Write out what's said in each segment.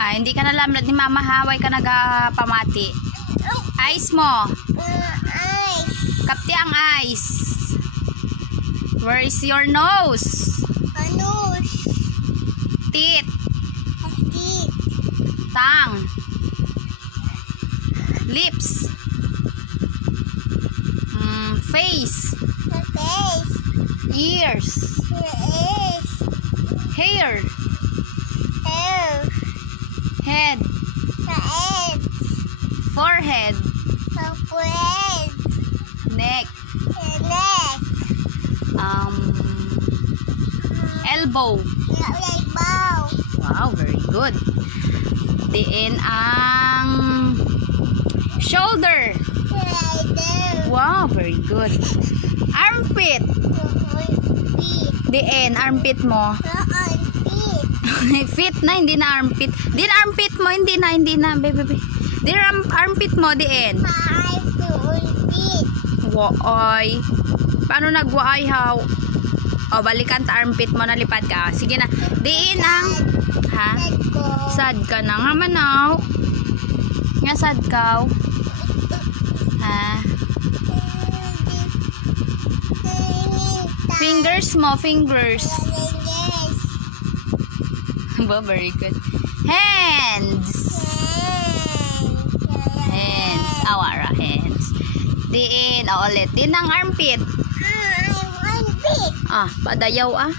Ay, hindi ka na lamlat ni mama ha. Way ka nagpamati. Eyes mo. Kapti ang eyes. Where is your nose? Nose. Teeth. Teeth. Tongue. Lips. Face. Face. Ears. Ears. Hair. Hair. Head. Head. Forehead. Forehead. Neck. Neck. Elbow. Elbow. Wow, very good. Diin ang shoulder. Shoulder. Wow, very good. Armpit. Diin, armpit mo. Feet na, hindi na armpit. Din armpit mo, hindi na. Baby. Din armpit mo, diin. Waay. Paano nagwaay how? O, balikan ta armpit mo, nalipad ka. Sige na. Diin ang, ha? Sad ka na nga manaw. Nga sad ka. Ha? Fingers mo, fingers. Very good. Hands. Hands. Awara, hands. Diin. O, ulit. Din ang armpit. Ah, padayaw ah.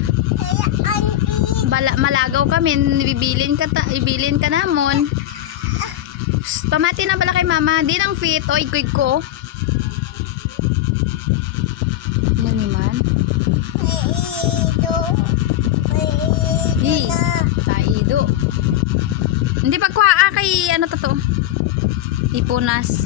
Malagaw kami. Ibilin ka namon. Pamati na bala kay mama. Din ang feet. Oy, quick ko. Ano naman? Taido. Hindi pagkuha kay ano to? Ipunas.